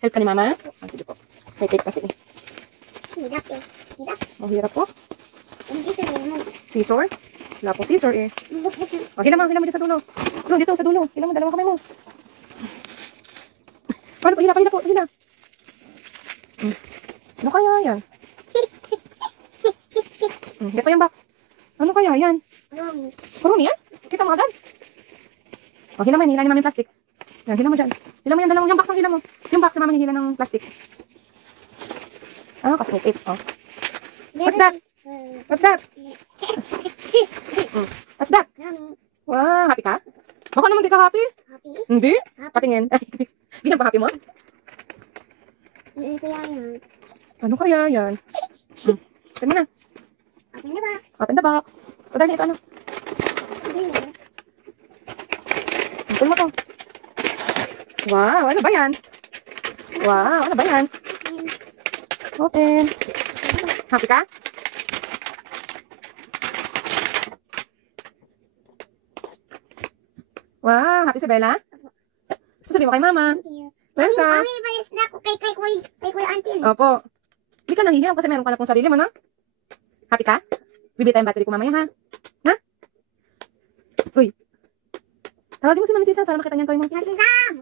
Help ka ni mama? Ah, sige po. May tape kasi eh. Hirap eh. Hirap. Mahirap po. Hindi sa mo. Scissor? Wala po scissor eh. Oh, hila mo dito sa dulo. Doon, dito sa dulo. Hila mo, dalawang kamay mo. Paano pa? Hila po, hila. Ano kaya yan? Get pa yung box. Ano kaya yan? Romy. Kurumi yan? Kita mo agad? Oh, hila mo yan. Hila ni mama yung plastic. Yan, hila mo dyan. Hila mo yan, dalawang. Yung box ang hila mo. Yung box, si mama hihila ng plastic. Ah, kasi may tape. Oh. What's that? What's that? What's that? Romy. Wow, happy ka? Baka naman di ka happy? Happy? Hindi? Patingin. Ganyan pa happy mo? Ito yan. Ano kaya yan? Open mo na. Open the box. Open the box. O, dahil ito ano? Open mo to. Wow, ano ba yan? Wow, ano ba yan? Open. Happy ka? Wow, happy si Bella? Sasabihin mo kay mama. Welcome. Mami, balis na ako kay Kuya Auntie. Opo. Hindi ka nanghihiram kasi meron ka na pong sarili mo, no? Happy ka? Bibili tayong battery ko mamaya, ha? Ha? Uy. Tawagin mo si Mami Sisa para makita niyan toy mo. Nasisam!